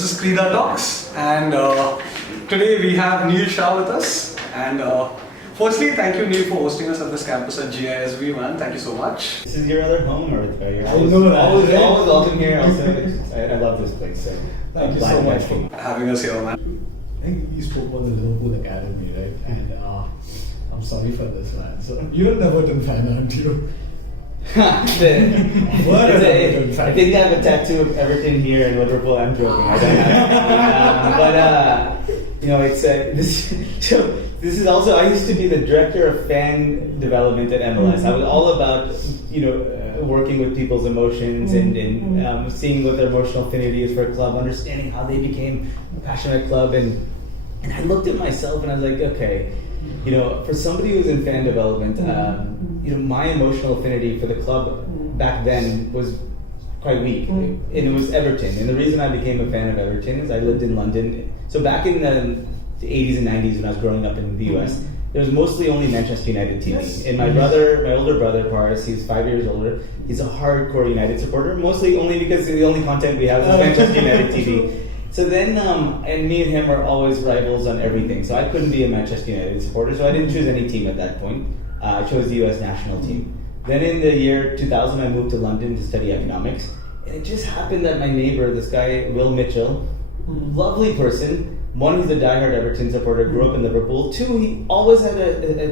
This is Kreeda Talks, and today we have Neel Shah with us. And firstly, thank you, Neel, for hosting us at this campus at GISB, man. Thank you so much. This is your other home, or you're always welcome here. Also, I love this place. So Thank you so much for having us here, man. I think you spoke about the Liverpool Academy, right? And I'm sorry for this, man. So you're an Everton fan, aren't you? I think I have a tattoo of Everton here in Liverpool. I'm joking. I don't have. It's this. So this is also. I used to be the director of fan development at MLS. I was all about working with people's emotions and seeing what their emotional affinity is for a club, understanding how they became a passionate club, and I looked at myself and I was like, okay, for somebody who's in fan development, my emotional affinity for the club back then was quite weak, and it was Everton. And the reason I became a fan of Everton is I lived in London. So back in the 80s and 90s when I was growing up in the US, there was mostly only Manchester United TV. Yes. And my older brother, Paris, he's 5 years older, he's a hardcore United supporter, mostly only because the only content we have is Manchester United TV. So then, and me and him are always rivals on everything. So I couldn't be a Manchester United supporter, so I didn't choose any team at that point. I chose the US national team. Then in the year 2000, I moved to London to study economics. And it just happened that my neighbor, this guy, Will Mitchell, lovely person. One, he's a diehard Everton supporter, grew up in Liverpool. Two, he always had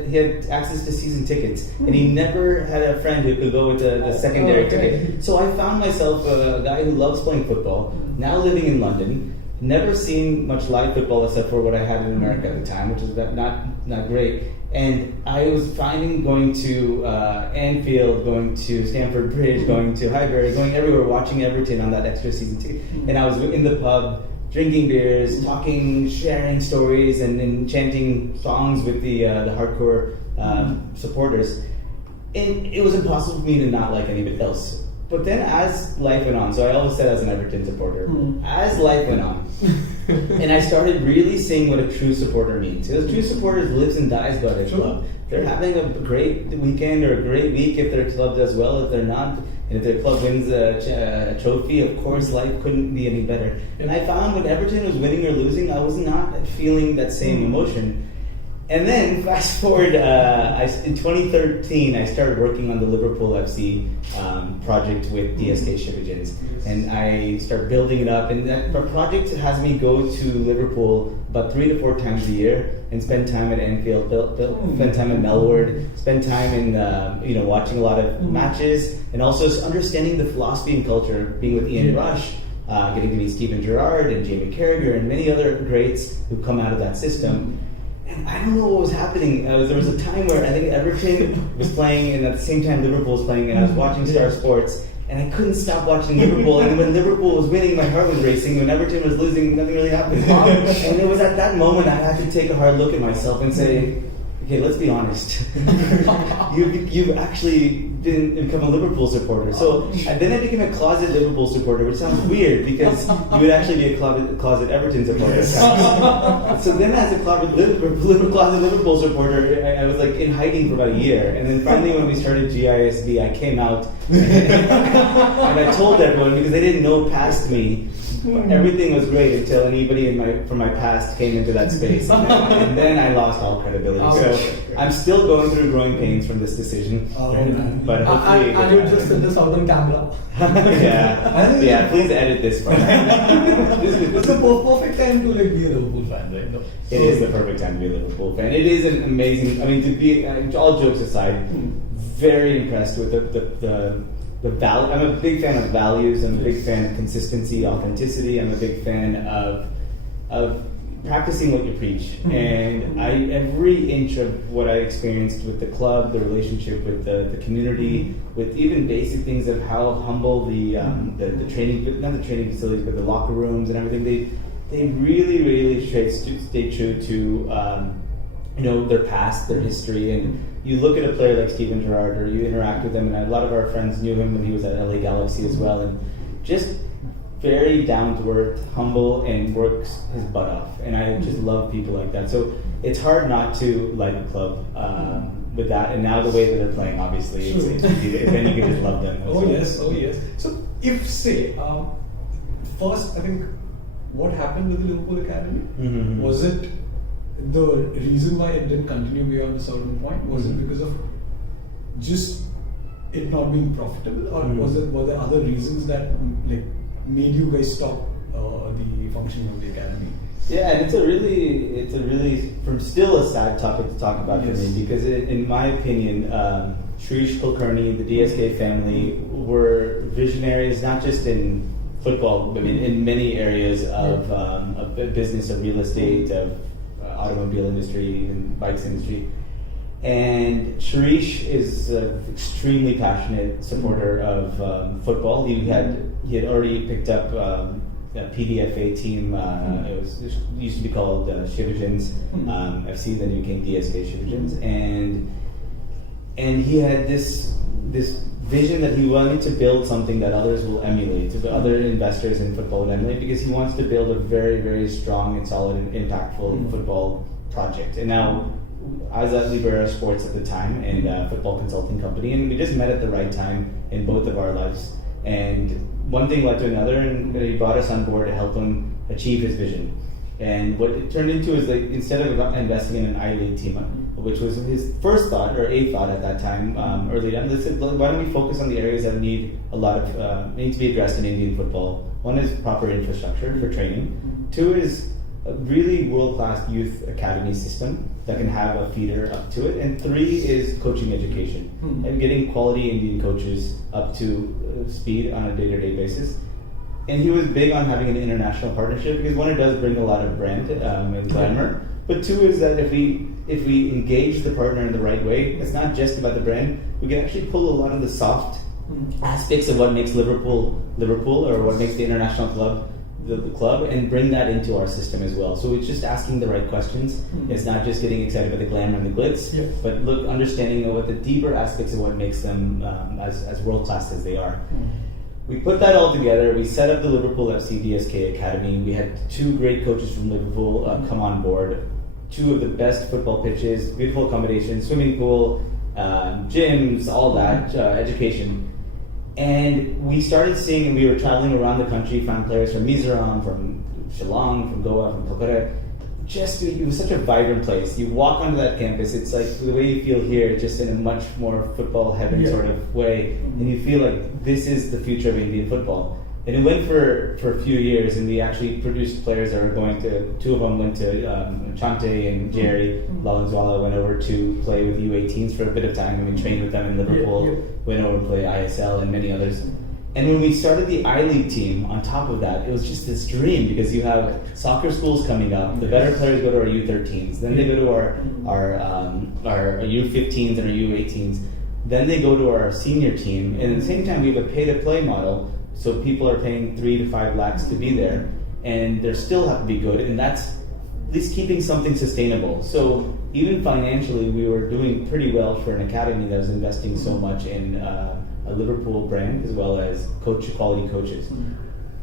he had access to season tickets, and he never had a friend who could go with the secondary ticket. So I found myself a guy who loves playing football, now living in London, never seen much live football except for what I had in America at the time, which was not great. And I was finding going to Anfield, going to Stamford Bridge, going to Highbury, going everywhere, watching Everton on that extra season ticket. And I was in the pub, drinking beers, talking, sharing stories, and chanting songs with the hardcore supporters. And it was impossible for me to not like anybody else. But then as life went on, so I always said I was an Everton supporter, as life went on, and I started really seeing what a true supporter means. Because true supporters lives and dies by their club. They're having a great weekend or a great week if their club does well. If they're not, and if their club wins a trophy, of course life couldn't be any better. And I found when Everton was winning or losing, I was not feeling that same emotion. And then, fast forward, in 2013, I started working on the Liverpool FC project with DSK Shivajins. And I started building it up. And that project has me go to Liverpool about 3 to 4 times a year and spend time at Anfield, spend time at Melwood, spend time in watching a lot of matches, and also understanding the philosophy and culture, being with Ian Rush, getting to meet Steven Gerrard and Jamie Carragher and many other greats who come out of that system. And I don't know what was happening. There was a time where I think Everton was playing, and at the same time Liverpool was playing, and I was watching Star Sports, and I couldn't stop watching Liverpool. And when Liverpool was winning, my heart was racing. When Everton was losing, nothing really happened. And it was at that moment I had to take a hard look at myself and say, okay, let's be honest. You've actually become a Liverpool supporter. So then I became a closet Liverpool supporter, which sounds weird because you would actually be a closet Everton supporter. Yes. So then as a closet Liverpool supporter, I was like in hiding for about a year. And then finally when we started GISB, I came out and I told everyone, because they didn't know past me, everything was great until anybody from my past came into that space, and then I lost all credibility. So I'm still going through growing pains from this decision. But hopefully, and you just sit this out on camera. yeah. Please edit this part. It's the perfect time to be a Liverpool fan, right? No. It is the perfect time to be a Liverpool fan. It is an amazing. I mean, to be all jokes aside, very impressed with the value. I'm a big fan of values. I'm a big fan of consistency, authenticity. I'm a big fan of practicing what you preach. And every inch of what I experienced with the club, the relationship with the community, with even basic things of how humble the training, not the training facilities, but the locker rooms and everything. They really stay true to their past, their history. And you look at a player like Steven Gerrard, or you interact with him, and a lot of our friends knew him when he was at LA Galaxy as well, and just very down to earth, humble, and works his butt off. And I just love people like that. So it's hard not to like a club with that. And now the way that they're playing, obviously, then you can just love them. Oh yes. So if say first, I think what happened with the Liverpool Academy? Mm-hmm. Was it the reason why it didn't continue beyond a certain point? Was it because of just it not being profitable, or were there other reasons that like made you guys stop the functioning of the academy? Yeah, and it's a really still a sad topic to talk about for me, because in my opinion, Shrish Kulkarni, the DSK family, were visionaries not just in football, but in many areas of business, of real estate, of automobile industry, and bikes industry. And Shrish is an extremely passionate supporter of football. He had already picked up a PDFA team. It used to be called Shivajans FC, then it became DSK Shivajans, and he had this vision that he wanted to build something that others will emulate, so other investors in football will emulate, because he wants to build a very, very strong and solid and impactful football project. And now, I was at Libera Sports at the time, and a football consulting company, and we just met at the right time in both of our lives. And one thing led to another, and he brought us on board to help him achieve his vision. And what it turned into is, like, instead of investing in an I-League team, which was his first thought, or a thought at that time, early on, they said, why don't we focus on the areas that need to be addressed in Indian football? One is proper infrastructure for training. Two is a really world-class youth academy system that can have a feeder up to it. And three is coaching education and getting quality Indian coaches up to speed on a day-to-day basis. And he was big on having an international partnership, because one, it does bring a lot of brand and glamour. But two is that if we engage the partner in the right way, it's not just about the brand. We can actually pull a lot of the soft aspects of what makes Liverpool, or what makes the international club the club, and bring that into our system as well. So it's just asking the right questions. It's not just getting excited by the glamour and the glitz, but understanding what the deeper aspects of what makes them as world class as they are. We put that all together. We set up the Liverpool FC DSK Academy. We had two great coaches from Liverpool come on board. Two of the best football pitches, beautiful accommodation, swimming pool, gyms, all that, education. And we started seeing, and we were traveling around the country, found players from Mizoram, from Shillong, from Goa, from Kolkata. It was such a vibrant place. You walk onto that campus, it's like the way you feel here, just in a much more football heaven sort of way. And you feel like this is the future of Indian football. And it went for a few years, and we actually produced players that were going to, two of them went to Chante and Jerry Lalanzwala, went over to play with U18s for a bit of time, and we trained with them in Liverpool, went over to play ISL and many others. And when we started the I-League team, on top of that, it was just this dream, because you have soccer schools coming up, the better players go to our U13s, then they go to our U15s and our U18s, then they go to our senior team, and at the same time we have a pay-to-play model. So people are paying 3 to 5 lakhs to be there, and they still have to be good, and that's at least keeping something sustainable. So even financially, we were doing pretty well for an academy that was investing so much in a Liverpool brand, as well as quality coaches.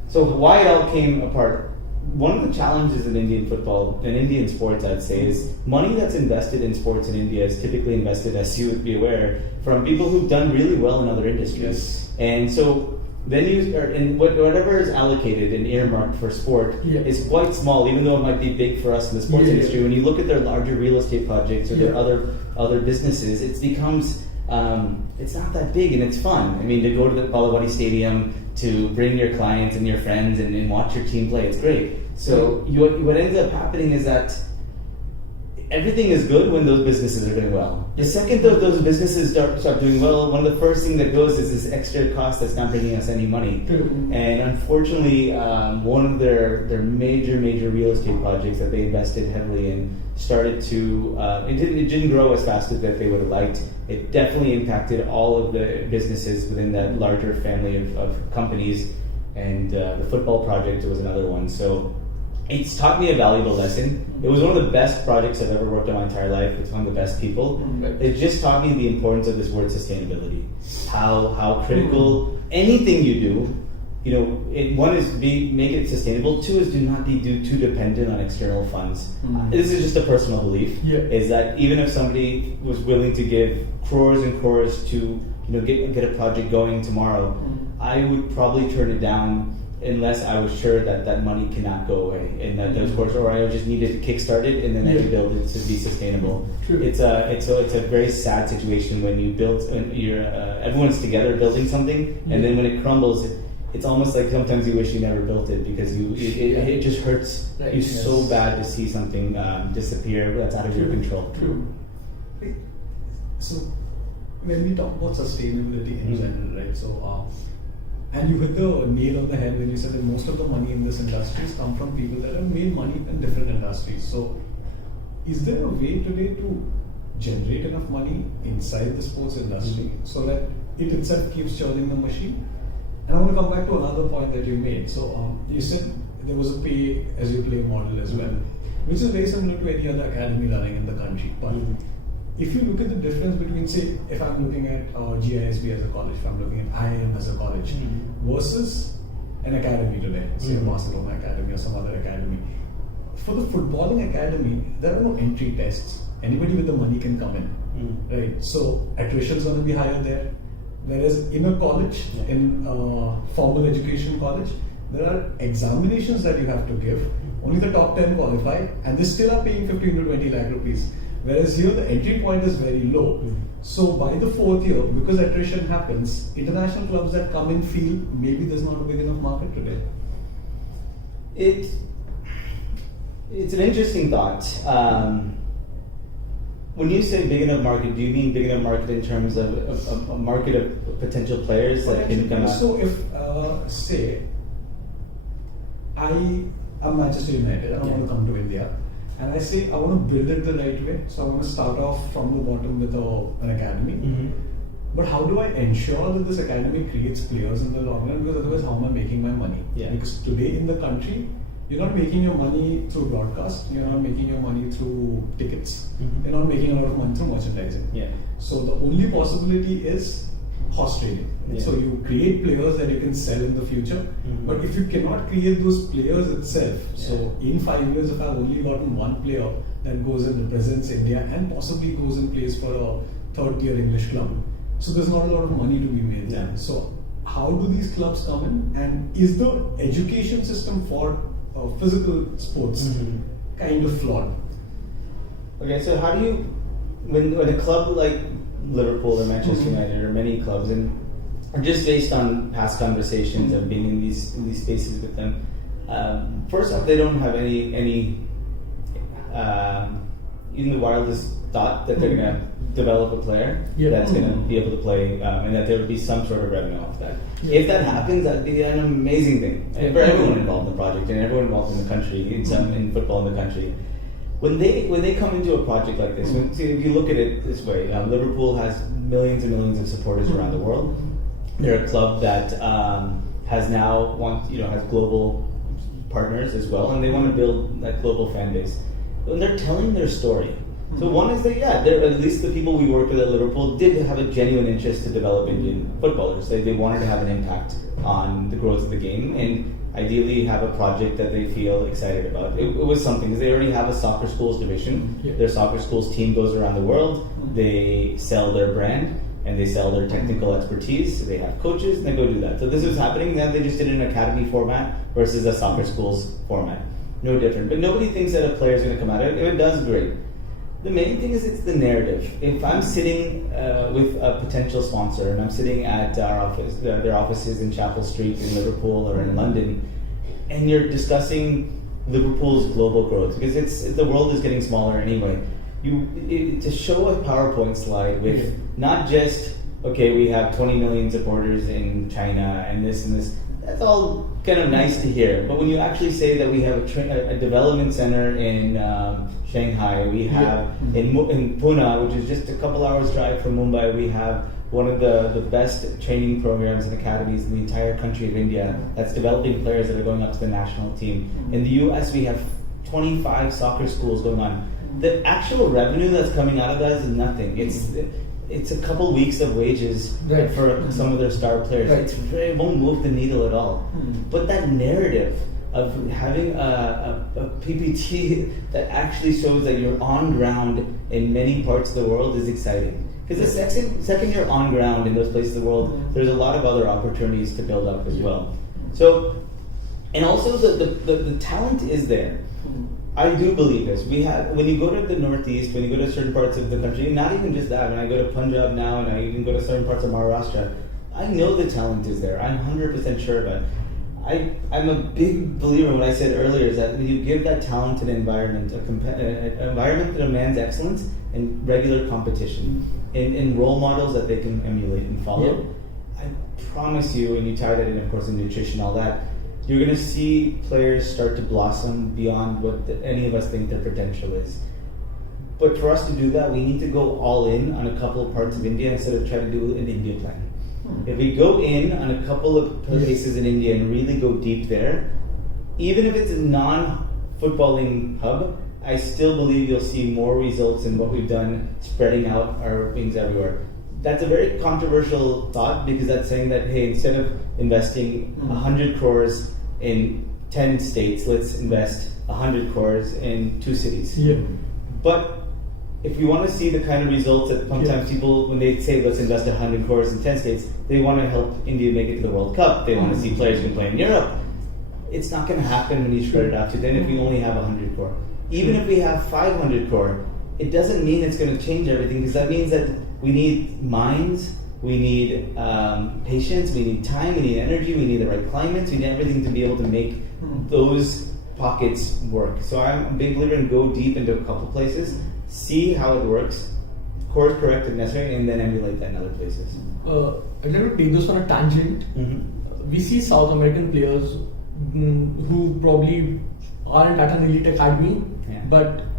So why it all came apart, one of the challenges in Indian football, and Indian sports I'd say, is money that's invested in sports in India is typically invested, as you would be aware, from people who've done really well in other industries. And so whatever is allocated and earmarked for sport is quite small, even though it might be big for us in the sports industry. When you look at their larger real estate projects or their other businesses, it becomes it's not that big, and it's fun. I mean, to go to the Balawadi Stadium, to bring your clients and your friends and watch your team play, it's great. So what ends up happening is that everything is good when those businesses are doing well. The second those businesses start doing well, one of the first things that goes is this extra cost that's not bringing us any money. And unfortunately, one of their major real estate projects that they invested heavily in started to, it didn't grow as fast as that they would have liked. It definitely impacted all of the businesses within that larger family of companies, and the football project was another one. So it's taught me a valuable lesson. It was one of the best projects I've ever worked on my entire life. It's one of the best people. It just taught me the importance of this word sustainability. How critical anything you do, one is make it sustainable. Two is do not be too dependent on external funds. This is just a personal belief. Is that even if somebody was willing to give crores and crores to get a project going tomorrow, I would probably turn it down unless I was sure that that money cannot go away and that those courses, or I just needed to kickstart it and then I could build it to be sustainable. True. It's a very sad situation when you build, when you're everyone's together building something, and then when it crumbles, it's almost like sometimes you wish you never built it because it just hurts you so bad to see something disappear that's out of your control. True. So when we talk about sustainability in general, right? So and you hit the nail on the head when you said that most of the money in this industry has come from people that have made money in different industries. So is there a way today to generate enough money inside the sports industry so that it itself keeps churning the machine? And I want to come back to another point that you made. So you said there was a pay as you play model as well, which is very similar to any other academy running in the country. But if you look at the difference between, say, if I'm looking at GISB as a college, if I'm looking at IIM as a college, versus an academy today, say a Barcelona academy or some other academy. For the footballing academy, there are no entry tests. Anybody with the money can come in, right? So attrition is going to be higher there. Whereas in a college, in formal education college, there are examinations that you have to give. Only the top 10 qualify, and they still are paying 15 to 20 lakh rupees. Whereas here the entry point is very low. So by the fourth year, because attrition happens, international clubs that come in feel maybe there's not a big enough market today. It's an interesting thought. When you say big enough market, do you mean big enough market in terms of a market of potential players that can come out? So if, say, I am Manchester United and I want to come to India, and I say I want to build it the right way, so I want to start off from the bottom with an academy. But how do I ensure that this academy creates players in the long run? Because otherwise, how am I making my money? Because today in the country, you're not making your money through broadcast, you're not making your money through tickets, you're not making a lot of money through merchandising. So the only possibility is horse trading. So you create players that you can sell in the future, but if you cannot create those players itself, so in 5 years if I've only gotten one player that goes and represents India and possibly goes and plays for a third tier English club, so there's not a lot of money to be made. So how do these clubs come in, and is the education system for physical sports kind of flawed? Okay, so how do you, when a club like Liverpool or Manchester United or many clubs, and just based on past conversations of being in these spaces with them, first off, they don't have any even the wildest thought that they're going to develop a player that's going to be able to play, and that there would be some sort of revenue off that. If that happens, that'd be an amazing thing for everyone involved in the project and everyone involved in the country, in football in the country. When they come into a project like this, if you look at it this way, Liverpool has millions and millions of supporters around the world. They're a club that has global partners as well, and they want to build that global fan base. When they're telling their story, so one is that at least the people we worked with at Liverpool did have a genuine interest to develop Indian footballers. They wanted to have an impact on the growth of the game, and ideally have a project that they feel excited about. It was something, because they already have a soccer schools division. Their soccer schools team goes around the world. They sell their brand and they sell their technical expertise. So they have coaches and they go do that. So this was happening. Then they just did an academy format versus a soccer schools format. No different. But nobody thinks that a player is going to come out of it. If it does, great. The main thing is it's the narrative. If I'm sitting with a potential sponsor and I'm sitting at our office, their offices in Chapel Street in Liverpool or in London, and you're discussing Liverpool's global growth, because the world is getting smaller anyway. To show a PowerPoint slide with not just, okay, we have 20 million supporters in China and this, that's all kind of nice to hear. But when you actually say that we have a development center in Shanghai, we have in Pune, which is just a couple hours drive from Mumbai, we have one of the best training programs and academies in the entire country of India that's developing players that are going up to the national team. In the US, we have 25 soccer schools going on. The actual revenue that's coming out of that is nothing. It's a couple weeks of wages for some of their star players. It won't move the needle at all. But that narrative of having a PPT that actually shows that you're on ground in many parts of the world is exciting. Because the second you're on ground in those places of the world, there's a lot of other opportunities to build up as well. So And also the talent is there. I do believe this. We have, when you go to the Northeast, when you go to certain parts of the country, not even just that, when I go to Punjab now and I even go to certain parts of Maharashtra, I know the talent is there. I'm 100% sure about it. I'm a big believer in what I said earlier, is that when you give that talent an environment, an environment that demands excellence and regular competition, and role models that they can emulate and follow, I promise you, and you tie that in, of course, in nutrition, all that, you're going to see players start to blossom beyond what any of us think their potential is. But for us to do that, we need to go all in on a couple of parts of India instead of trying to do an India plan. If we go in on a couple of places in India and really go deep there, even if it's a non-footballing hub, I still believe you'll see more results in what we've done, spreading out our wings everywhere. That's a very controversial thought, because that's saying that, hey, instead of investing 100 crores in 10 states, let's invest 100 crores in 2 cities. Yeah. But if we want to see the kind of results that sometimes people, when they say let's invest 100 crores in 10 states, they want to help India make it to the World Cup. They want to see players who can play in Europe. It's not going to happen when you spread it out to then if we only have 100 crore. Even if we have 500 crore, it doesn't mean it's going to change everything, because that means that we need minds, we need patience, we need time, we need energy, we need the right climates, we need everything to be able to make those pockets work. So I'm a big believer in go deep into a couple places, see how it works, course correct if necessary, and then emulate that in other places. I'd like to take this on a tangent. We see South American players who probably aren't at an elite academy,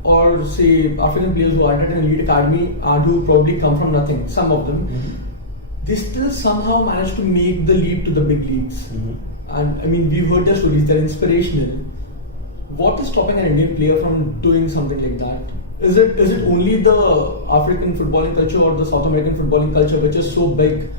or say African players who aren't at an elite academy and who probably come from nothing, some of them, they still somehow manage to make the leap to the big leagues. And I mean, we've heard their stories, they're inspirational. What is stopping an Indian player from doing something like that? Is it only the African footballing culture or the South American footballing culture which is so big,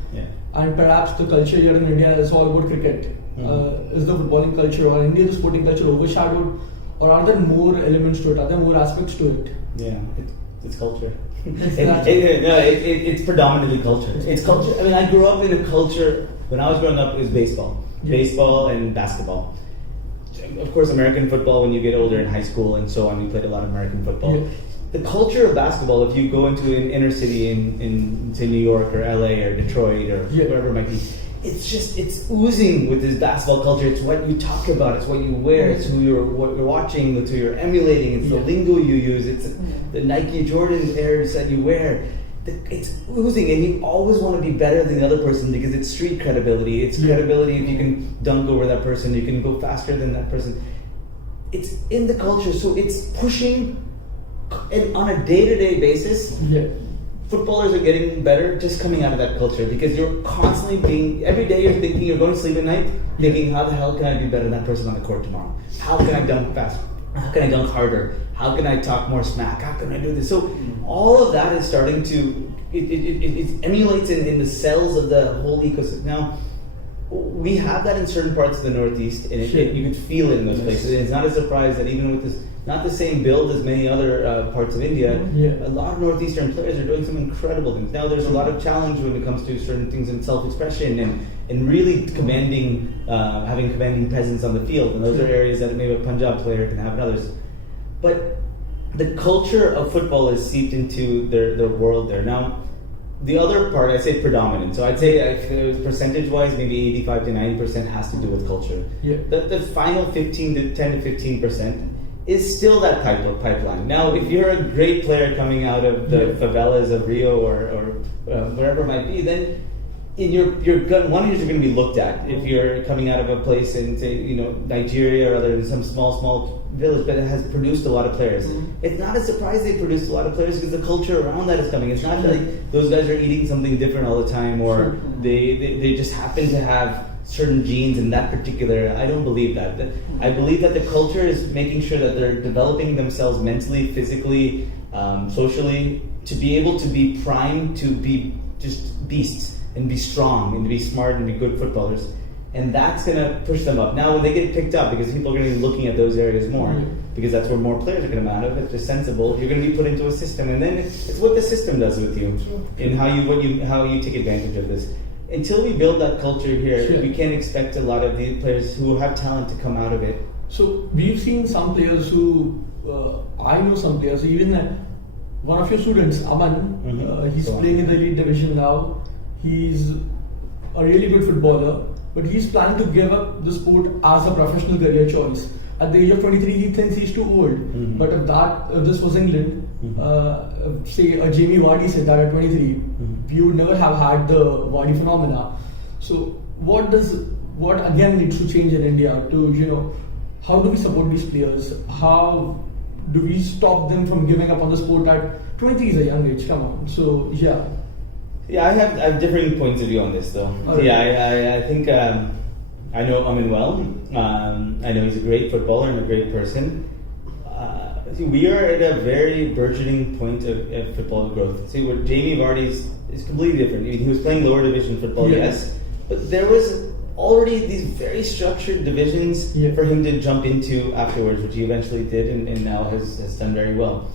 and perhaps the culture here in India is all about cricket? Is the footballing culture or India's sporting culture overshadowed, or are there more elements to it? Are there more aspects to it? Yeah, it's culture. It's It's predominantly culture. It's culture. I mean, I grew up in a culture. When I was growing up, it was baseball and basketball. Of course, American football. When you get older in high school and so on, we played a lot of American football. The culture of basketball, if you go into an inner city in say New York or LA or Detroit or wherever it might be, it's oozing with this basketball culture. It's what you talk about, it's what you wear, it's what you're watching, it's who you're emulating, it's the lingo you use, it's the Nike Jordan pairs that you wear. It's oozing, and you always want to be better than the other person, because it's street credibility. It's credibility if you can dunk over that person, you can go faster than that person. It's in the culture, so it's pushing. And on a day-to-day basis, footballers are getting better just coming out of that culture, because you're constantly every day you're thinking, you're going to sleep at night thinking, how the hell can I be better than that person on the court tomorrow? How can I dunk faster? How can I dunk harder? How can I talk more smack? How can I do this? So all of that is starting to, it emulates in the cells of the whole ecosystem. Now, we have that in certain parts of the Northeast, and you could feel it in those places. It's not a surprise that even with this, not the same build as many other parts of India, a lot of Northeastern players are doing some incredible things. Now, there's a lot of challenge when it comes to certain things in self-expression and really having commanding presence on the field. And those are areas that maybe a Punjab player can have and others. But the culture of football is seeped into their world there. Now, the other part, I say predominant. So I'd say percentage-wise, maybe 85 to 90% has to do with culture. The final 10 to 15% is still that type of pipeline. Now, if you're a great player coming out of the favelas of Rio or wherever it might be, then you're going to be looked at. If you're coming out of a place in, say, Nigeria or other, in some small village, but it has produced a lot of players. It's not a surprise they produced a lot of players, because the culture around that is coming. It's not like those guys are eating something different all the time, or they just happen to have certain genes in that particular. I don't believe that. I believe that the culture is making sure that they're developing themselves mentally, physically, socially, to be able to be primed to be just beasts and be strong and to be smart and be good footballers. And that's going to push them up. Now, when they get picked up, because people are going to be looking at those areas more, because that's where more players are going to come out of. If they're sensible, you're going to be put into a system, and then it's what the system does with you, and how you take advantage of this. until we build that culture here, Sure. we can't expect a lot of the players who have talent to come out of it. So we've seen some players who, I know some players, even one of your students, Aman, he's So, playing in the elite division now. He's a really good footballer, but he's planning to give up the sport as a professional career choice. At the age of 23, he thinks he's too old. But if this was England, say a Jamie Vardy said that at 23, we would never have had the Vardy phenomena. So what again needs to change in India to, how do we support these players? How do we stop them from giving up on the sport at 23 is a young age, come on. So yeah. Yeah, I have differing points of view on this though. Alright. Yeah, I think I know Amin well. I know he's a great footballer and a great person. We are at a very burgeoning point of football growth. See, where Jamie Vardy is completely different. I mean, he was playing lower division football, yes, but there was already these very structured divisions for him to jump into afterwards, which he eventually did and now has done very well.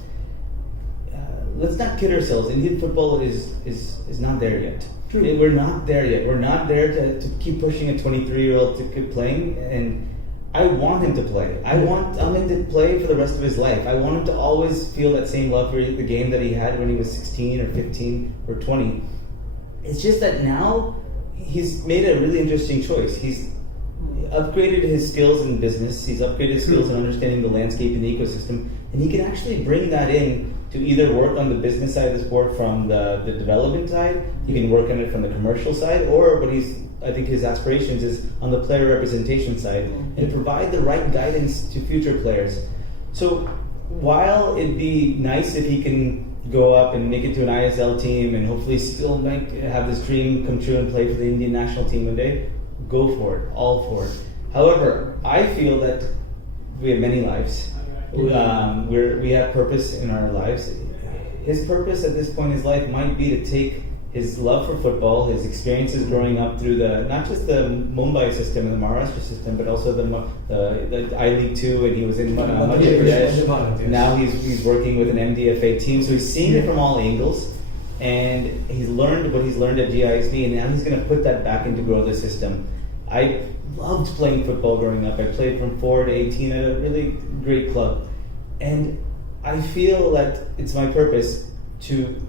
Let's not kid ourselves. Indian football is not there yet. True. We're not there yet. We're not there to keep pushing a 23-year-old to keep playing. And I want him to play. I want Amin to play for the rest of his life. I want him to always feel that same love for the game that he had when he was 16 or 15 or 20. It's just that now he's made a really interesting choice. He's upgraded his skills in business. He's upgraded his skills in understanding the landscape and the ecosystem. And he can actually bring that in to either work on the business side of the sport from the development side, he can work on it from the commercial side, or what I think his aspirations is on the player representation side, and provide the right guidance to future players. So while it'd be nice if he can go up and make it to an ISL team and hopefully still have this dream come true and play for the Indian national team one day, go for it, all for it. However, I feel that we have many lives. We have purpose in our lives. His purpose at this point in his life might be to take his love for football, his experiences growing up through not just the Mumbai system and the Maharashtra system, but also the I-League 2, and he was in Madhya Pradesh. Now he's working with an MDFA team, so he's seen it from all angles, and he's learned what he's learned at GISB, and now he's going to put that back in to grow the system. I loved playing football growing up. I played from 4 to 18 at a really great club, and I feel that it's my purpose to,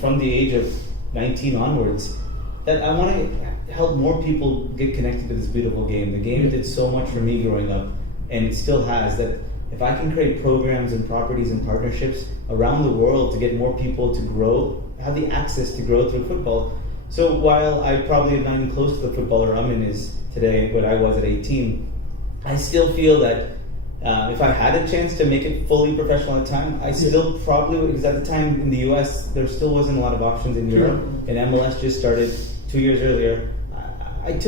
from the age of 19 onwards, that I want to help more people get connected to this beautiful game. The game did so much for me growing up, and it still has. That if I can create programs and properties and partnerships around the world to get more people to grow, have the access to grow through football. So while I probably am not even close to the footballer Amin is today, but I was at 18, I still feel that if I had a chance to make it fully professional at the time, I still probably would, because at the time in the US, there still wasn't a lot of options in Europe, and MLS just started 2 years earlier. I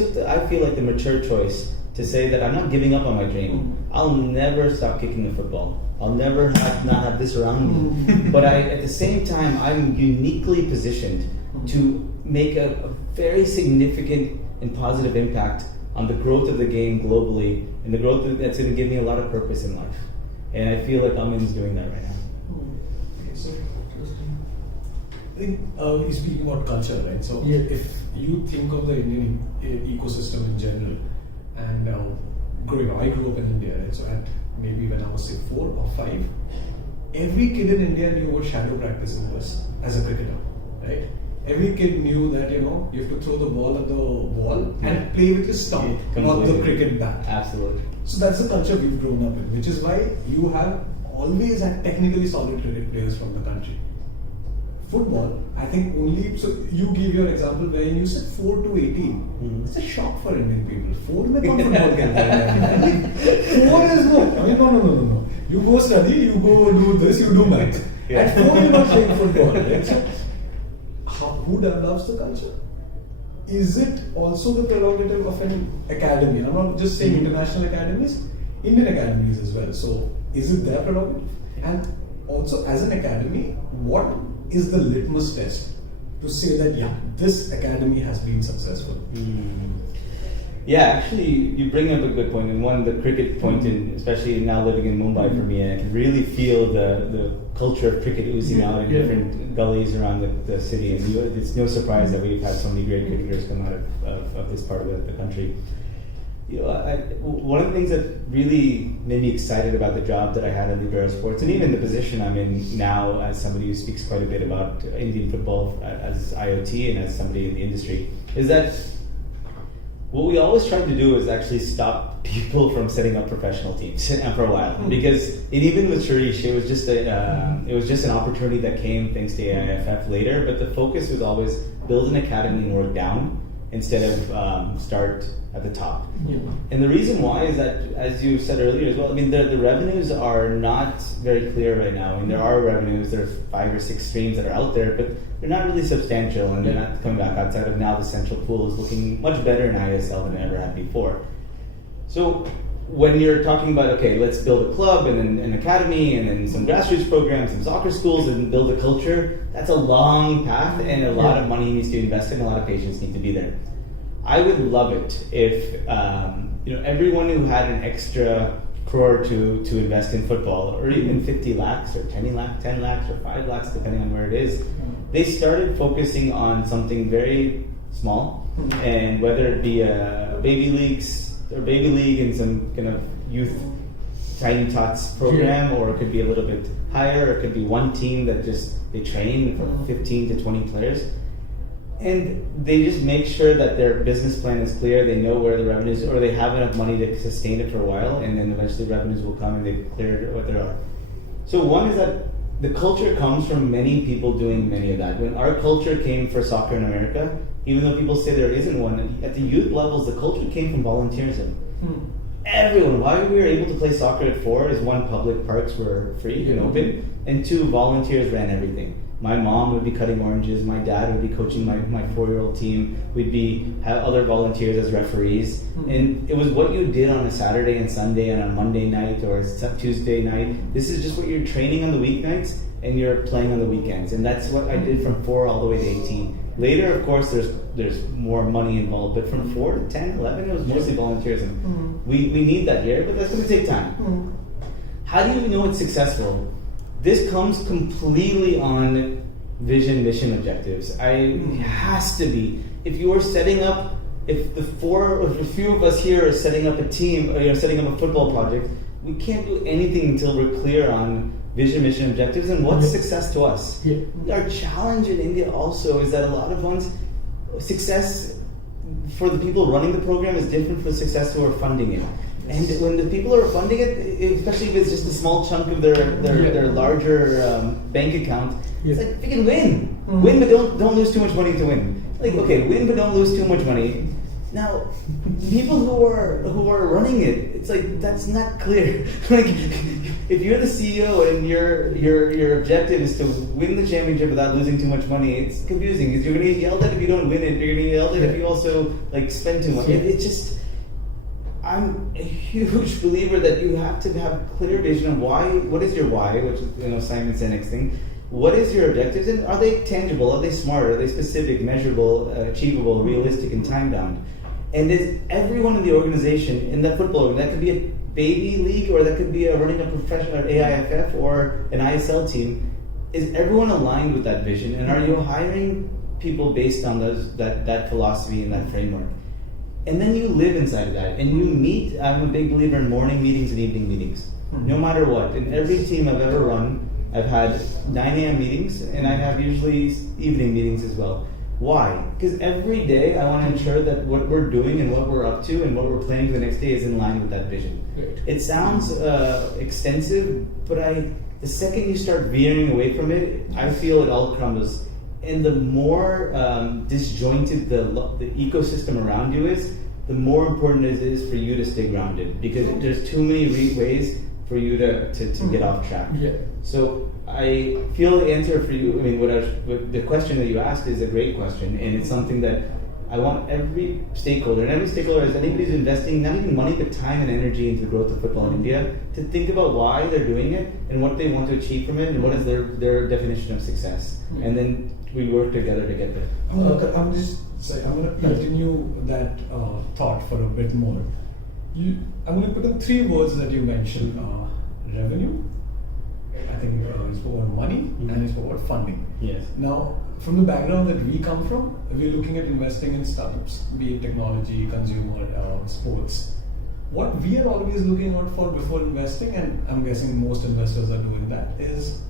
feel like the mature choice to say that I'm not giving up on my dream. I'll never stop kicking the football. I'll never not have this around me. But at the same time, I'm uniquely positioned to make a very significant and positive impact on the growth of the game globally, and the growth that's going to give me a lot of purpose in life. And I feel like Amin's doing that right now. Okay, so I think you're speaking about culture, right? So if you think of the Indian ecosystem in general, and growing up, I grew up in India, right? So at maybe when I was say 4 or 5, every kid in India knew what shadow practicing was as a cricketer, right? Every kid knew that you have to throw the ball at the wall and play with your stump, not the cricket bat. Absolutely. So that's the culture we've grown up in, which is why you have always had technically solid cricket players from the country. Football, I think only, so you gave your example where you said 4 to 18. It's a shock for Indian people. 4 mein kaun football khelta hai? 4 is no. I mean, no. You go study, you go do this, you do math. At 4 you're not playing football. Right? So, who develops the culture? Is it also the prerogative of an academy? I'm not just saying international academies, Indian academies as well. So, is it their prerogative? And also, as an academy, what is the litmus test to say that, this academy has been successful? Yeah, actually, you bring up a good point, and one, the cricket point, in, especially now living in Mumbai for me, I can really feel the culture of cricket oozing out in different gullies around the city, and it's no surprise that we've had so many great cricketers come out of this part of the country. You know, one of the things that really made me excited about the job that I had in Libero Sports, and even the position I'm in now as somebody who speaks quite a bit about Indian football as IoT and as somebody in the industry, is that what we always tried to do is actually stop people from setting up professional teams for a while. Because even with Sharish, it was just an opportunity that came thanks to AIFF later, but the focus was always build an academy and work down instead of start at the top. Yeah. And the reason why is that, as you said earlier as well, I mean, the revenues are not very clear right now. I mean, there are revenues, there's 5 or 6 streams that are out there, but they're not really substantial, and they're not coming back outside of now the central pool is looking much better in ISL than it ever had before. So when you're talking about, okay, let's build a club and then an academy and then some grassroots programs, some soccer schools, and build a culture, that's a long path, and a lot of money needs to be invested and a lot of patience need to be there. I would love it if everyone who had an extra crore to invest in football, or even 50 lakhs or 10 lakhs or 5 lakhs, depending on where it is, they started focusing on something very small, and whether it be a baby league and some kind of youth tiny tots program, or it could be a little bit higher, or it could be one team that just they train for 15 to 20 players. And they just make sure that their business plan is clear, they know where the revenues, or they have enough money to sustain it for a while, and then eventually revenues will come and they've cleared what there are. So one is that the culture comes from many people doing many of that. When our culture came for soccer in America, even though people say there isn't one, at the youth levels, the culture came from volunteerism. Everyone, why we were able to play soccer at 4 is 1, public parks were free and open, and 2, volunteers ran everything. My mom would be cutting oranges, my dad would be coaching my 4-year-old team, we'd have other volunteers as referees, and it was what you did on a Saturday and Sunday and on Monday night or Tuesday night. This is just what you're training on the weeknights and you're playing on the weekends, and that's what I did from 4 all the way to 18. Later, of course, there's more money involved, but from 4 to 10, 11, it was mostly volunteerism. We need that here, but that's going to take time. How do you know it's successful? This comes completely on vision, mission, objectives. It has to be. If you are setting up, if a few of us here are setting up a team, or setting up a football project, we can't do anything until we're clear on vision, mission, objectives, and what's success to us. Our challenge in India also is that a lot of ones, success for the people running the program is different from success who are funding it. And when the people are funding it, especially if it's just a small chunk of their larger bank account, it's like, we can win. Win, but don't lose too much money to win. Like, okay, win, but don't lose too much money. Now, people who are running it, it's like, that's not clear. Like, if you're the CEO and your objective is to win the championship without losing too much money, it's confusing, because you're going to get yelled at if you don't win it. You're going to get yelled at if you also spend too much. It's just, I'm a huge believer that you have to have clear vision of why. What is your why? Which is Simon Sinek's thing. What is your objectives, and are they tangible? Are they smart? Are they specific, measurable, achievable, realistic, and time bound? And is everyone in the organization in that football, that could be a baby league, or that could be running a professional AIFF or an ISL team, is everyone aligned with that vision? And are you hiring people based on that philosophy and that framework? And then you live inside of that, and you meet. I'm a big believer in morning meetings and evening meetings, no matter what. In every team I've ever run, I've had 9 a.m. meetings, and I have usually evening meetings as well. Why? Because every day I want to ensure that what we're doing and what we're up to and what we're planning for the next day is in line with that vision. Right. It sounds extensive, but the second you start veering away from it, I feel it all crumbles. And the more disjointed the ecosystem around you is, the more important it is for you to stay grounded, because there's too many ways for you to get off track. So I feel the answer for you, I mean, what the question that you asked is a great question, and it's something that I want every stakeholder, and every stakeholder is anybody who's investing not even money but time and energy into the growth of football in India, to think about why they're doing it and what they want to achieve from it and what is their definition of success. And then we work together to get there. I'm going to continue that thought for a bit more. I'm going to put in 3 words that you mentioned: revenue, I think it's about money, and it's about funding. Yes. Now, from the background that we come from, we're looking at investing in startups, be it technology, consumer, sports. What we are always looking out for before investing, and I'm guessing most investors are doing that, is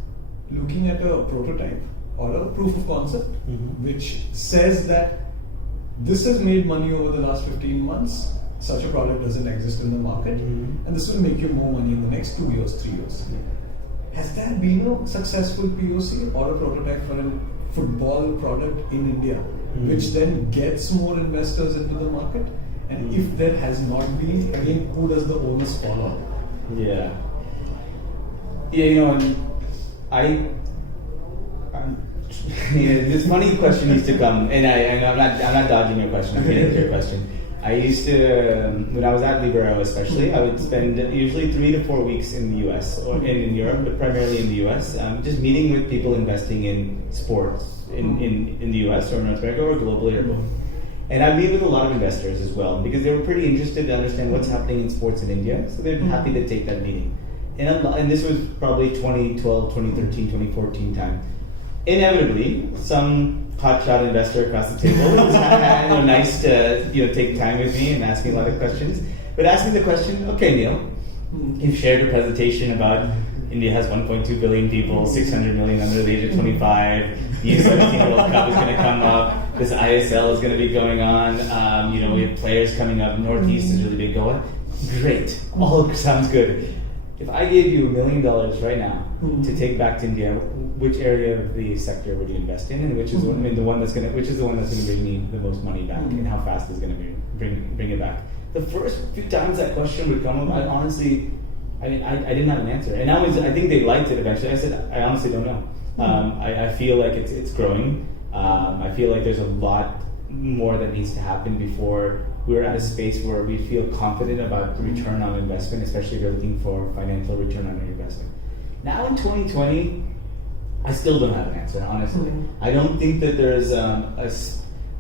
looking at a prototype or a proof of concept, which says that this has made money over the last 15 months, such a product doesn't exist in the market, and this will make you more money in the next 2 years, 3 years. Has there been a successful POC or a prototype for a football product in India, which then gets more investors into the market? And if there has not been, again, who does the onus fall on? Yeah. Yeah, you know, this money question needs to come, and I'm not dodging your question. I'm getting to your question. I used to, when I was at Libero especially, I would spend usually 3 to 4 weeks in the US or in Europe, but primarily in the US, just meeting with people investing in sports in the US or North America or globally or both. And I meet with a lot of investors as well because they were pretty interested to understand what's happening in sports in India, so they're happy to take that meeting. And this was probably 2012, 2013, 2014 time. Inevitably, some hotshot investor across the table was nice to take time with me and ask me a lot of questions. But asking the question, okay, Neel, you've shared a presentation about India has 1.2 billion people, 600 million under the age of 25. The U17 World Cup is going to come up. This ISL is going to be going on. We have players coming up. Northeast is really big going. Great, all sounds good. If I gave you $1 million right now to take back to India, which area of the sector would you invest in, and which is the one that's going to bring me the most money back, and how fast is going to bring it back? The first few times that question would come up, I didn't have an answer, and I think they liked it eventually. I said, I honestly don't know. I feel like it's growing. I feel like there's a lot more that needs to happen before we're at a space where we feel confident about the return on investment, especially if you're looking for financial return on your investment. Now in 2020, I still don't have an answer, honestly. I don't think that there's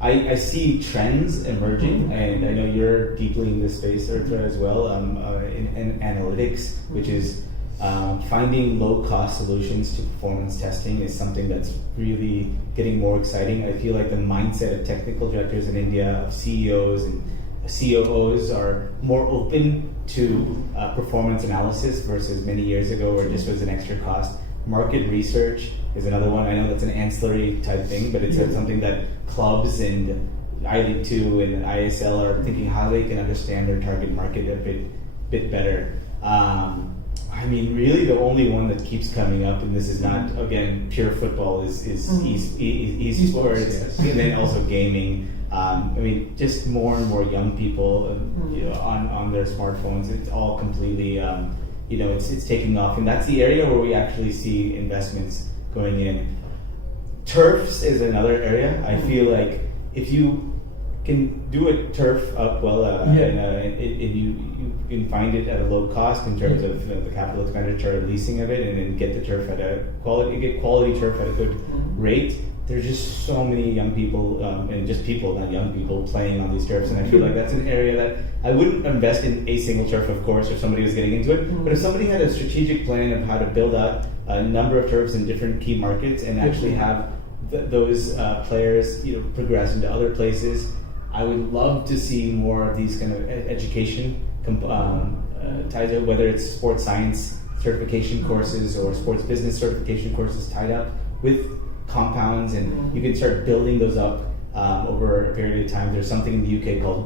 I see trends emerging, and I know you're deeply in this space, Urtra, as well, in analytics, which is finding low-cost solutions to performance testing is something that's really getting more exciting. I feel like the mindset of technical directors in India, of CEOs and COOs are more open to performance analysis versus many years ago where it just was an extra cost. Market research is another one. I know that's an ancillary type thing, but it's something that clubs and I-League 2 and ISL are thinking how they can understand their target market a bit better. Really the only one that keeps coming up, and this is not, again, pure football, is esports, and then also gaming. Just more and more young people on their smartphones. It's all completely, it's taking off, and that's the area where we actually see investments going in. Turfs is another area. I feel like if you can do a turf up well, and you can find it at a low cost in terms of the capital expenditure, leasing of it, and then get the turf at a quality turf at a good rate. There's just so many young people, and just people, not young people, playing on these turfs, and I feel like that's an area that I wouldn't invest in a single turf, of course, if somebody was getting into it. But if somebody had a strategic plan of how to build out a number of turfs in different key markets and actually have those players, progress into other places, I would love to see more of these kind of education ties up, whether it's sports science certification courses or sports business certification courses tied up with compounds, and you can start building those up over a period of time. There's something in the UK called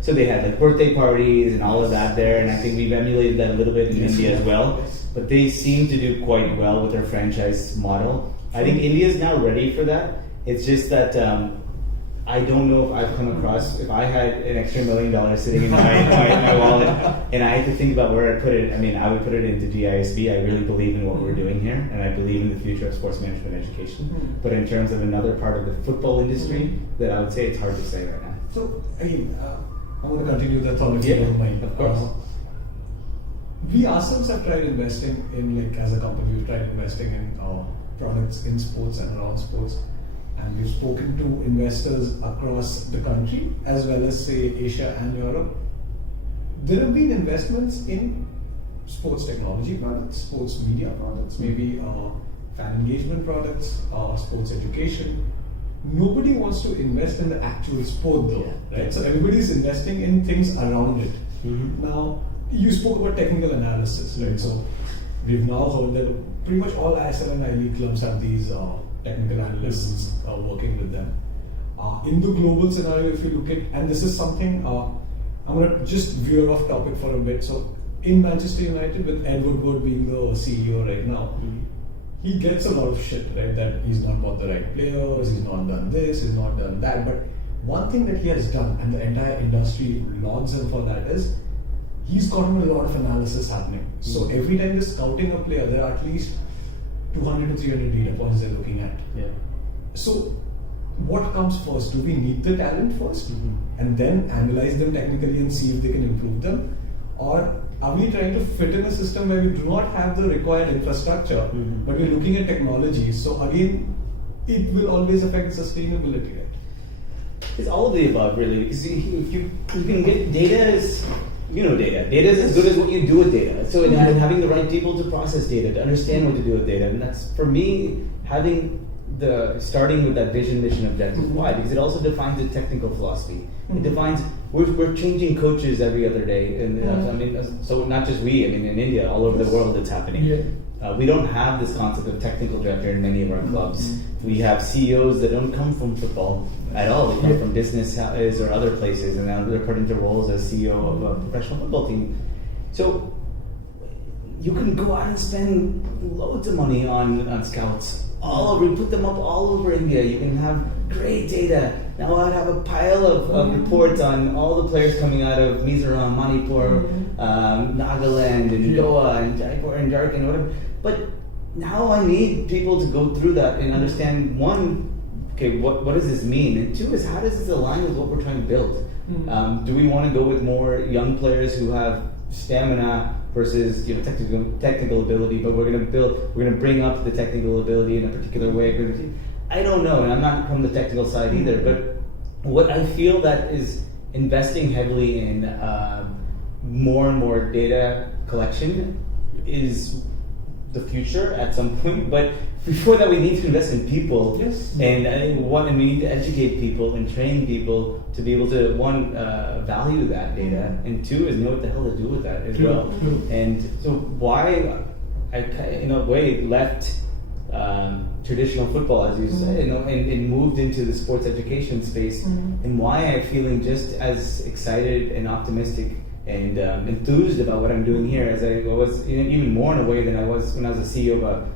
so they had like birthday parties and all of that there, and I think we've emulated that a little bit in India as well. But they seem to do quite well with their franchise model. I think India is now ready for that. It's just that I don't know if I've come across, if I had an extra $1 million sitting in my wallet and I had to think about where I'd put it, I mean, I would put it into GISB. I really believe in what we're doing here, and I believe in the future of sports management education. But in terms of another part of the football industry, that I would say it's hard to say right now. So, I mean, I want to continue that thought if you don't mind. Of course. We ourselves have tried investing in, like, as a company, we've tried investing in products in sports and around sports. And we've spoken to investors across the country as well as, say, Asia and Europe. There have been investments in sports technology products, sports media products, maybe fan engagement products, sports education. Nobody wants to invest in the actual sport though, right? So everybody's investing in things around it. Now, you spoke about technical analysis, right? So we've now heard that pretty much all ISL and I-League clubs have these technical analysts working with them. In the global scenario, if you look at, and this is something, I'm going to just veer off topic for a bit. So in Manchester United, with Ed Woodward being the CEO right now, he gets a lot of shit, right? That he's not bought the right players, he's not done this, he's not done that. But one thing that he has done, and the entire industry lauds him for that, is he's gotten a lot of analysis happening. So every time they're scouting a player, there are at least 200 to 300 data points they're looking at. So what comes first? Do we need the talent first and then analyze them technically and see if they can improve them? Or are we trying to fit in a system where we do not have the required infrastructure, but we're looking at technology? So again, it will always affect sustainability, right? It's all of the above, really. Because you can get data is, data. Data is as good as what you do with data. So and having the right people to process data, to understand what to do with data, and that's for me starting with that vision, mission, objective. Why? Because it also defines a technical philosophy. It defines we're changing coaches every other day, and I mean, so not just we. I mean, in India, all over the world, it's happening. We don't have this concept of technical director in many of our clubs. We have CEOs that don't come from football at all. They come from businesses or other places, and now they're put into roles as CEO of a professional football team. So you can go out and spend loads of money on scouts all over. You put them up all over India. You can have great data. Now I'd have a pile of reports on all the players coming out of Mizoram, Manipur, Nagaland, and Goa, and Jaipur, and Jharkhand, whatever. But now I need people to go through that and understand, one, okay, what does this mean? And two is, how does this align with what we're trying to build? Do we want to go with more young players who have stamina versus technical ability, but we're going to bring up the technical ability in a particular way? I don't know, and I'm not from the technical side either, but what I feel that is investing heavily in more and more data collection is the future at some point. But before that, we need to invest in people, and we need to educate people and train people to be able to, one, value that data, and two, is know what the hell to do with that as well. And so why I, in a way, left traditional football, as you say, and moved into the sports education space, and why I'm feeling just as excited and optimistic and enthused about what I'm doing here as I was, even more in a way than I was when I was a CEO of a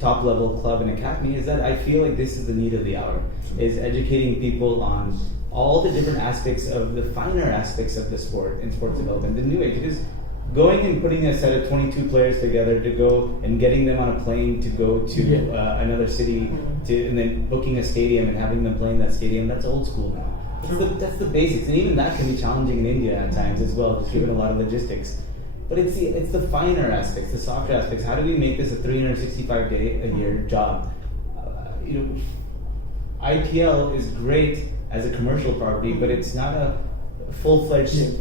top level club and academy, is that I feel like this is the need of the hour, is educating people on all the different aspects of the finer aspects of the sport and sports development, the new age. Because going and putting a set of 22 players together to go and getting them on a plane to go to another city, and then booking a stadium and having them play in that stadium, that's old school now. That's the basics, and even that can be challenging in India at times as well, just given a lot of logistics. But it's the finer aspects, the softer aspects. How do we make this a 365-day-a-year job? IPL is great as a commercial property, but it's not a full-fledged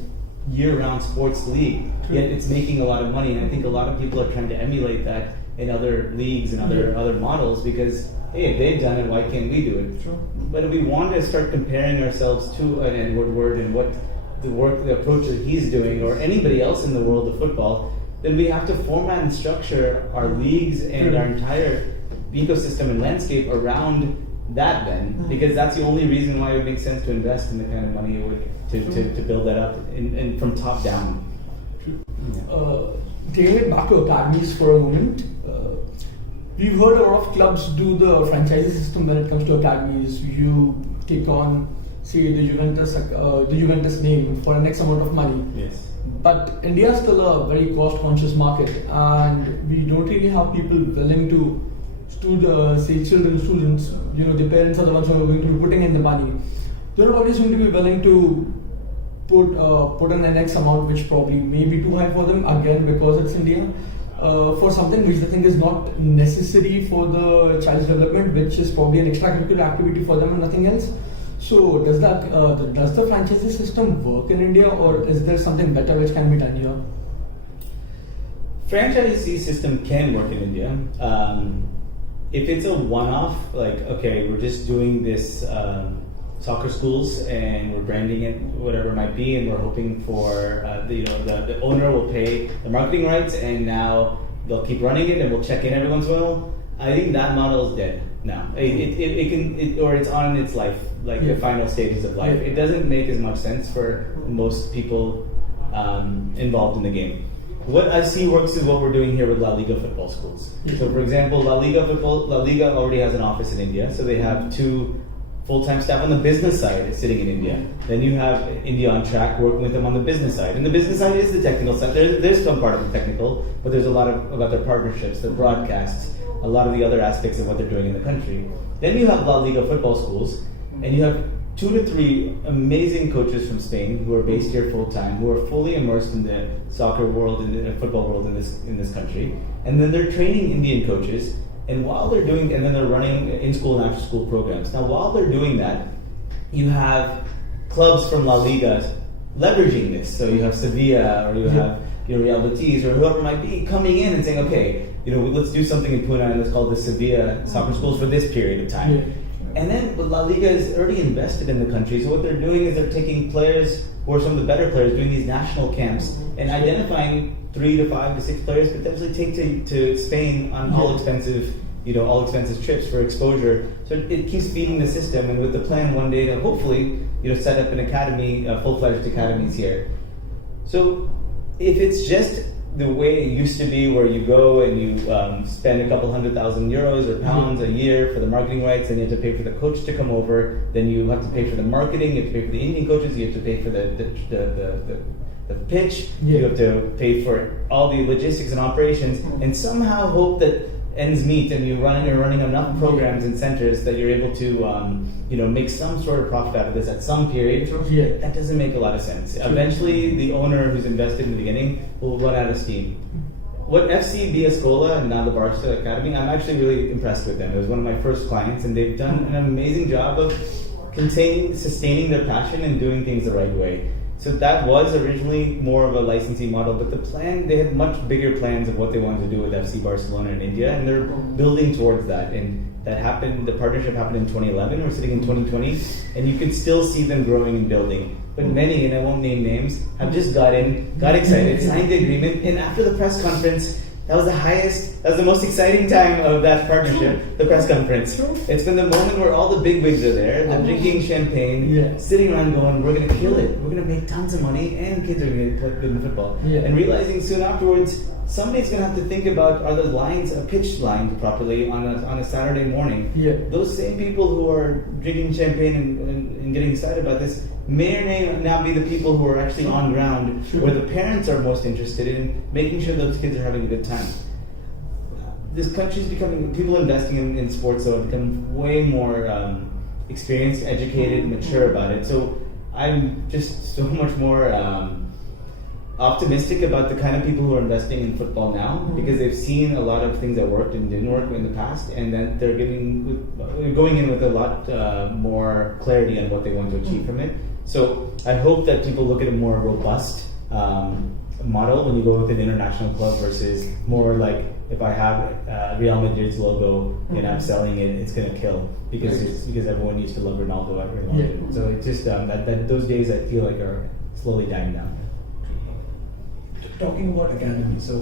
year-round sports league. Yet it's making a lot of money, and I think a lot of people are trying to emulate that in other leagues and other models, because hey, if they've done it, why can't we do it? But if we want to start comparing ourselves to an Ed Woodward and what the approach that he's doing, or anybody else in the world of football, then we have to format and structure our leagues and our entire ecosystem and landscape around that then, because that's the only reason why it would make sense to invest in the kind of money it would to build that up and from top down. Taking it back to academies for a moment, we've heard a lot of clubs do the franchisee system when it comes to academies. You take on say the Juventus name for an X amount of money. Yes. But India is still a very cost-conscious market, and we don't really have people willing to, say students, the parents are the ones who are going to be putting in the money. They're not always going to be willing to put in an X amount, which probably may be too high for them, again because it's India, for something which they think is not necessary for the child's development, which is probably an extracurricular activity for them and nothing else. So does the franchisee system work in India, or is there something better which can be done here? Franchisee system can work in India. If it's a one-off, like, okay, we're just doing this soccer schools and we're branding it, whatever it might be, and we're hoping for the owner will pay the marketing rights, and now they'll keep running it and we'll check in every once in a while. I think that model is dead now. Or it's on its life, like the final stages of life. It doesn't make as much sense for most people involved in the game. What I see works is what we're doing here with La Liga football schools. So, for example, La Liga already has an office in India, so they have 2 full-time staff on the business side sitting in India. Then you have India on Track working with them on the business side. And the business side is the technical side. There's some part of the technical, but there's a lot about their partnerships, their broadcasts, a lot of the other aspects of what they're doing in the country. Then you have La Liga football schools, and you have 2 to 3 amazing coaches from Spain who are based here full-time, who are fully immersed in the soccer world and the football world in this country. And then they're training Indian coaches. And while they're doing, and then they're running in-school and after-school programs. Now, while they're doing that, you have clubs from La Liga leveraging this. So you have Sevilla, or you have Real Betis, or whoever it might be, coming in and saying, okay, let's do something in Pune, and let's call this Sevilla soccer schools for this period of time. Yeah. And then La Liga is already invested in the country. So what they're doing is they're taking players who are some of the better players, doing these national camps and identifying 3 to 5 to 6 players, potentially take to Spain on all expensive trips for exposure. So it keeps feeding the system, and with the plan one day to hopefully set up an academy, full-fledged academies here. So if it's just the way it used to be, where you go and you spend a couple €100,000 or pounds a year for the marketing rights, and you have to pay for the coach to come over, then you have to pay for the marketing, you have to pay for the Indian coaches, you have to pay for the pitch, you have to pay for all the logistics and operations, and somehow hope that ends meet and you're running enough programs and centers that you're able to make some sort of profit out of this at some period. That doesn't make a lot of sense. Eventually the owner who's invested in the beginning will run out of steam. What FC Biascola and now the Barca Academy, I'm actually really impressed with them. It was one of my first clients, and they've done an amazing job of sustaining their passion and doing things the right way. So that was originally more of a licensing model, but the plan, they had much bigger plans of what they wanted to do with FC Barcelona in India, and they're building towards that. And that happened, the partnership happened in 2011, we're sitting in 2020, and you can still see them growing and building. But many, and I won't name names, have just got excited, signed the agreement, and after the press conference, that was the most exciting time of that partnership, the press conference. It's been the moment where all the big wigs are there, they're drinking champagne, sitting around going, we're going to kill it, we're going to make tons of money, and kids are going to get good in football. And realizing soon afterwards, somebody's going to have to think about, are the lines pitched lined properly on a Saturday morning? Those same people who are drinking champagne and getting excited about this may or may not be the people who are actually on ground, where the parents are most interested in making sure those kids are having a good time. This country's becoming, people investing in sports have become way more experienced, educated, mature about it. So I'm just so much more optimistic about the kind of people who are investing in football now, because they've seen a lot of things that worked and didn't work in the past, and then they're going in with a lot more clarity on what they want to achieve from it. So I hope that people look at a more robust model when you go with an international club versus more like, if I have Real Madrid's logo and I'm selling it, it's going to kill because everyone used to love Ronaldo. So it's just that those days I feel like are slowly dying down. Talking about academy, so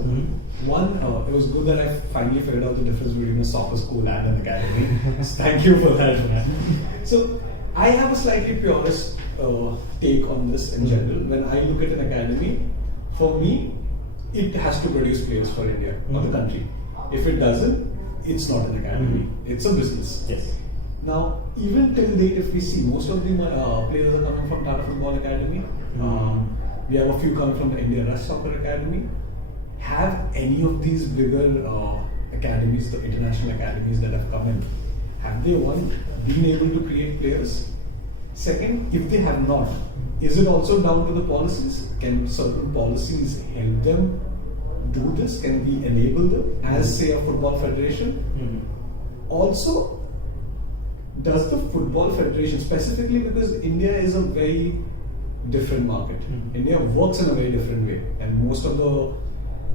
one, it was good that I finally figured out the difference between a soccer school and an academy. Thank you for that, man. So I have a slightly purist take on this in general. When I look at an academy, for me, it has to produce players for India or the country. If it doesn't, it's not an academy. It's a business. Yes. Now, even till date, if we see, most of the players are coming from Tata Football Academy. We have a few coming from the India Rush Soccer Academy. Have any of these bigger academies, the international academies that have come in, have they been able to create players? Second, if they have not, is it also down to the policies? Can certain policies help them do this? Can we enable them as, say, a football federation? Also, does the football federation, specifically because India is a very different market, India works in a very different way, and most of the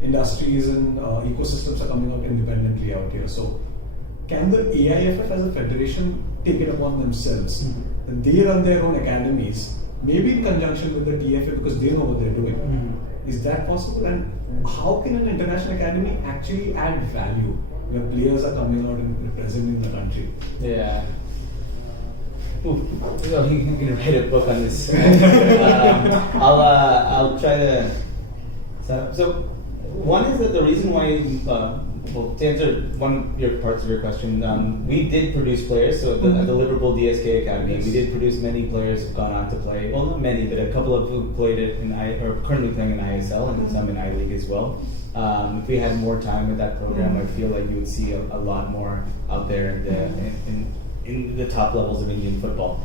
industries and ecosystems are coming out independently out here. So, can the AIFF as a federation take it upon themselves and they run their own academies, maybe in conjunction with the TFA because they know what they're doing? Is that possible? And how can an international academy actually add value when players are coming out and representing the country? Yeah. Ooh, well, you can write a book on this. I'll try to. So, one is that the reason why, well, to answer one of your parts of your question, we did produce players. So at the Liverpool DSK Academy, we did produce many players who've gone on to play. Well, not many, but a couple of who played it or currently playing in ISL and some in I League as well. If we had more time with that program, I feel like you would see a lot more out there in the top levels of Indian football.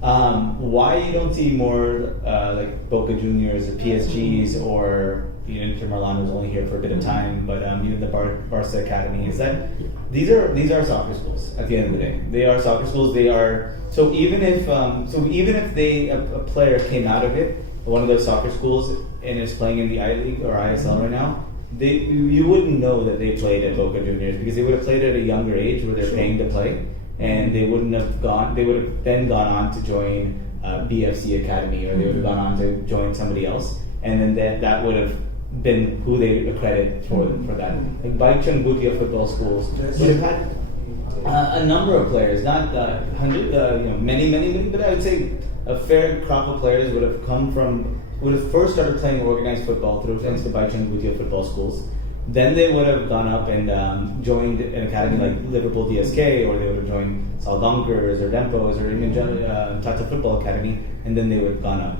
Why you don't see more like Boca Juniors or PSGs or Inter Milan was only here for a bit of time, but even the Barca Academy is that these are soccer schools at the end of the day. They are soccer schools. They are so even if a player came out of it, one of those soccer schools, and is playing in the I League or ISL right now, you wouldn't know that they played at Boca Juniors because they would have played at a younger age where they're paying to play. And they wouldn't have gone. They would have then gone on to join BFC Academy, or they would have gone on to join somebody else, and then that would have been who they accredit for that. Like Baichung Bhutia football schools would have had a number of players, not many, but I would say a fair crop of players would have first started playing organized football through thanks to Baichung Bhutia football schools. Then they would have gone up and joined an academy like Liverpool DSK, or they would have joined Saldonkers or Dempos or even Tata Football Academy, and then they would have gone up.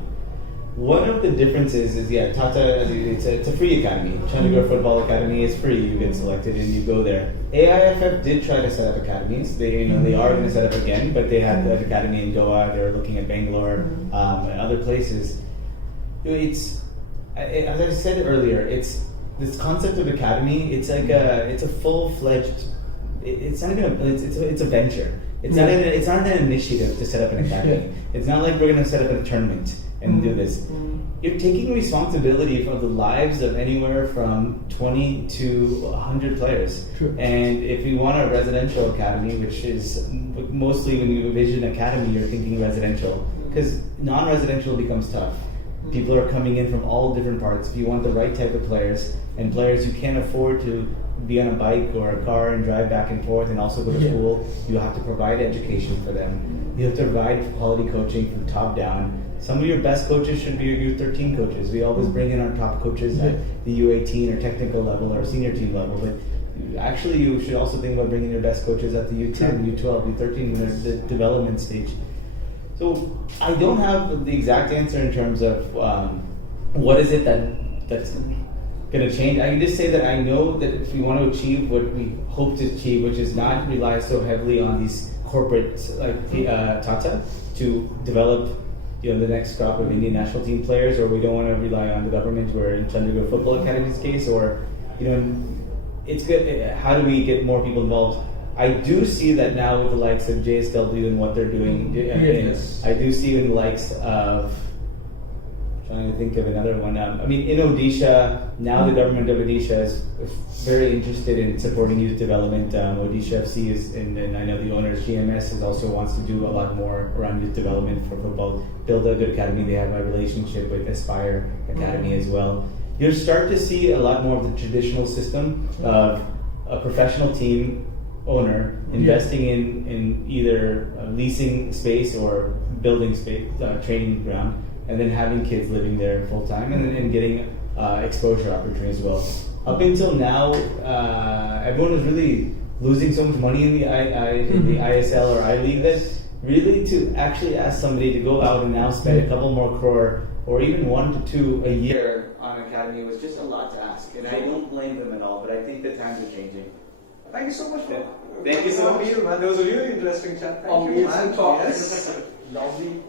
One of the differences is, Tata, it's a free academy. Chandigarh Football Academy is free. You get selected and you go there. AIFF did try to set up academies. They are going to set up again, but they had an academy in Goa. They're looking at Bangalore and other places. As I said earlier, this concept of academy, it's a full-fledged. It's a venture. It's not an initiative to set up an academy. Yeah. It's not like we're going to set up a tournament and do this. You're taking responsibility for the lives of anywhere from 20 to 100 players. True. And if you want a residential academy, which is mostly when you envision academy, you're thinking residential, because non-residential becomes tough. People are coming in from all different parts. If you want the right type of players, and players who can't afford to be on a bike or a car and drive back and forth and also go to school, you have to provide education for them. You have to provide quality coaching from top down. Some of your best coaches should be your U13 coaches. We always bring in our top coaches at the U18 or technical level or senior team level, but actually you should also think about bringing your best coaches at the U10, U12, U13, when the development stage. So I don't have the exact answer in terms of what is it that's going to change. I can just say that I know that if we want to achieve what we hope to achieve, which is not rely so heavily on these corporate like Tata to develop the next crop of Indian national team players, or we don't want to rely on the government, where in Chandigarh Football Academy's case, or it's good. How do we get more people involved? I do see that now with the likes of JSW and what they're doing. Yes. I do see in the likes of, trying to think of another one. In Odisha, now the government of Odisha is very interested in supporting youth development. Odisha FC is, and I know the owners, GMS, also wants to do a lot more around youth development for football. Build a good academy. They have a relationship with Aspire Academy as well. You'll start to see a lot more of the traditional system of a professional team owner investing in either leasing space or building space, training ground, and then having kids living there full time, and getting exposure opportunities as well. Up until now, everyone was really losing so much money in the ISL or I League that really to actually ask somebody to go out and now spend a couple more crore or even 1 to 2 a year on Academy was just a lot to ask. And I don't blame them at all, but I think the times are changing. Thank you so much. Thank you so much. Neel, man. That was a really interesting chat. Thank you, Amazing man. talk. Yes. Lovely.